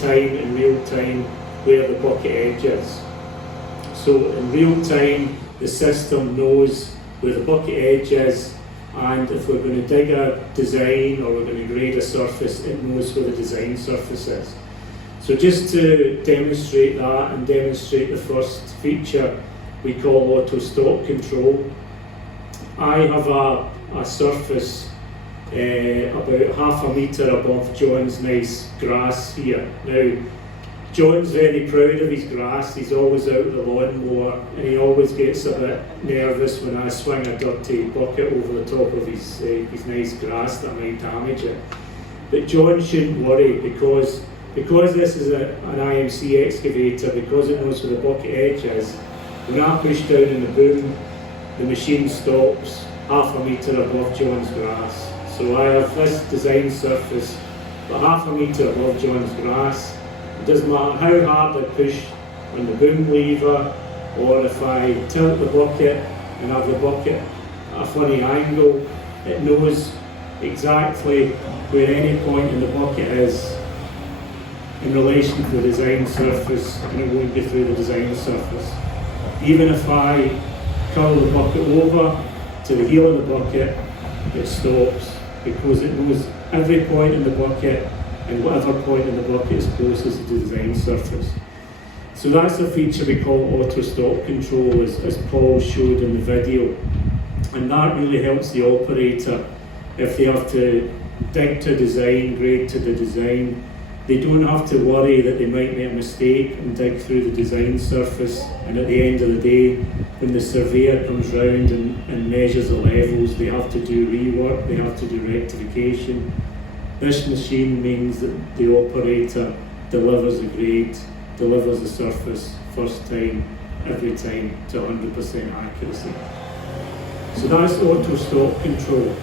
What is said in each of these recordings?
time, in real time, where the bucket edge is. So in real time, the system knows where the bucket edge is, and if we're going to dig a design or we're going to grade a surface, it knows where the design surface is. So just to demonstrate that and demonstrate the first feature we call auto stop control, I have a surface about half a metre above John's nice grass here. Now, John's very proud of his grass. He's always out with the lawnmower, and he always gets a bit nervous when I swing a dirty bucket over the top of his nice grass that might damage it. But John shouldn't worry, because this is an IMC excavator, because it knows where the bucket edge is. When I push down in the boom, the machine stops half a metre above John's grass. So I have this design surface about half a metre above John's grass. It doesn't matter how hard I push on the boom lever, or if I tilt the bucket and have the bucket at a funny angle, it knows exactly where any point in the bucket is in relation to the design surface, and it won't go through the design surface. Even if I curl the bucket over to the heel of the bucket, it stops, because it knows every point in the bucket and whatever point in the bucket is closest to the design surface. So that's a feature we call auto stop control, as Paul showed in the video. And that really helps the operator if they have to dig to design, grade to the design. They don't have to worry that they might make a mistake and dig through the design surface, and at the end of the day, when the surveyor comes round and measures the levels, they have to do rework, they have to do rectification. This machine means that the operator delivers the grade, delivers the surface first time, every time, to 100% accuracy. So that's auto stop control.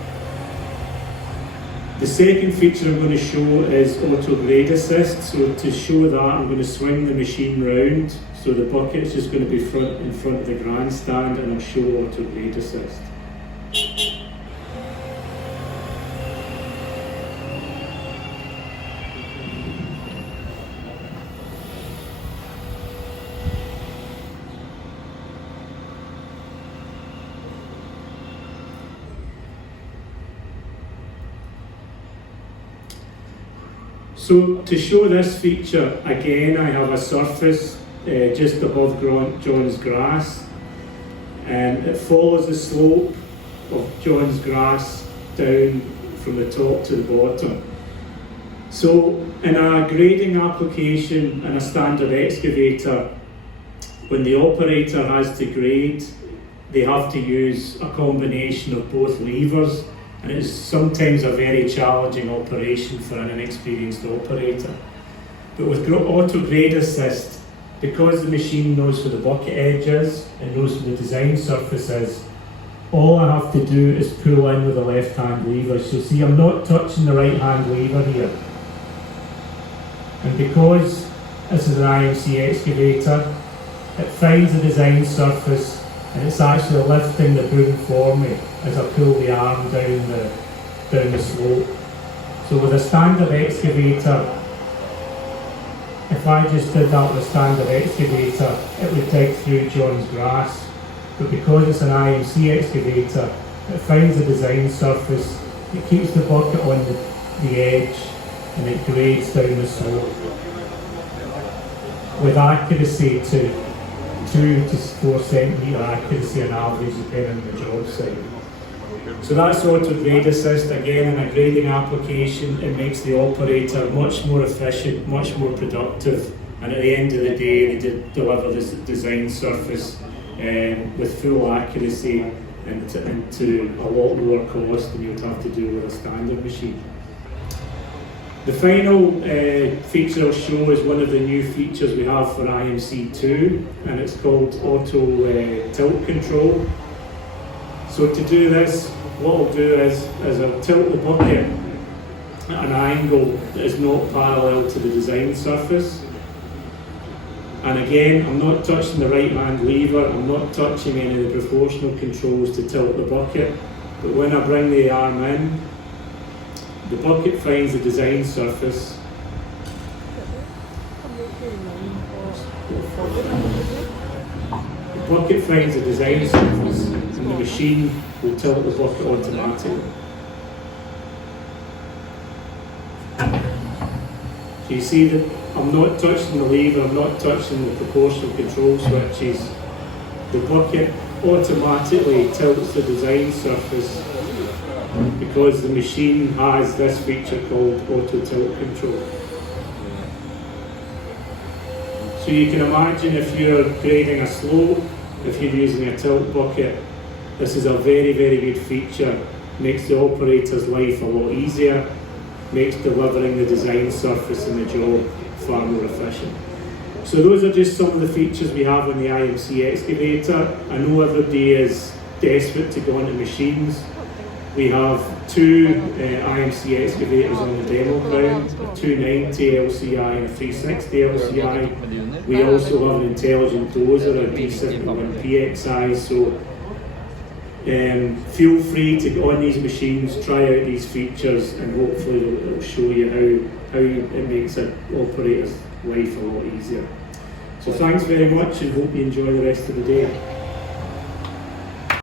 The second feature I'm going to show is auto grade assist. So to show that, I'm going to swing the machine round, so the bucket's just going to be in front of the grandstand, and I'll show auto grade assist. So to show this feature, again, I have a surface just above John's grass, and it follows the slope of John's grass down from the top to the bottom. So in a grading application in a standard excavator, when the operator has to grade, they have to use a combination of both levers. And it's sometimes a very challenging operation for an inexperienced operator. But with auto grade assist, because the machine knows where the bucket edge is and knows where the design surface is, all I have to do is pull in with the left hand lever. So see, I'm not touching the right hand lever here. And because this is an IMC excavator, it finds the design surface, and it's actually lifting the boom for me as I pull the arm down the slope. So with a standard excavator, if I just did that with a standard excavator, it would dig through John's grass. But because it's an IMC excavator, it finds the design surface, it keeps the bucket on the edge, and it grades down the slope with accuracy to 2 to 4 centimetre accuracy on average, depending on the job site. So that's auto grade assist. Again, in a grading application, it makes the operator much more efficient, much more productive, and at the end of the day, they deliver this design surface with full accuracy and to a lot lower cost than you'd have to do with a standard machine. The final feature I'll show is one of the new features we have for IMC2, and it's called auto tilt control. So to do this, what I'll do is I'll tilt the bucket at an angle that is not parallel to the design surface. And again, I'm not touching the right hand lever, I'm not touching any of the proportional controls to tilt the bucket, but when I bring the arm in, the bucket finds the design surface, The bucket finds a design surface and the machine will tilt the bucket automatically. So you see that I'm not touching the lever, I'm not touching the proportional control switches. The bucket automatically tilts the design surface because the machine has this feature called auto tilt control. So you can imagine if you're grading a slope, if you're using a tilt bucket, this is a very, very good feature. Makes the operator's life a lot easier, makes delivering the design surface and the job far more efficient. So those are just some of the features we have on the IMC excavator. I know everybody is desperate to go onto machines. We have two IMC excavators on the demo ground, a 290 LCI and a 360 LCI. We also have an intelligent dozer, a D71 PXI, so feel free to go on these machines, try out these features, and hopefully it'll show you how it makes an operator's life a lot easier. So thanks very much and hope you enjoy the rest of the day.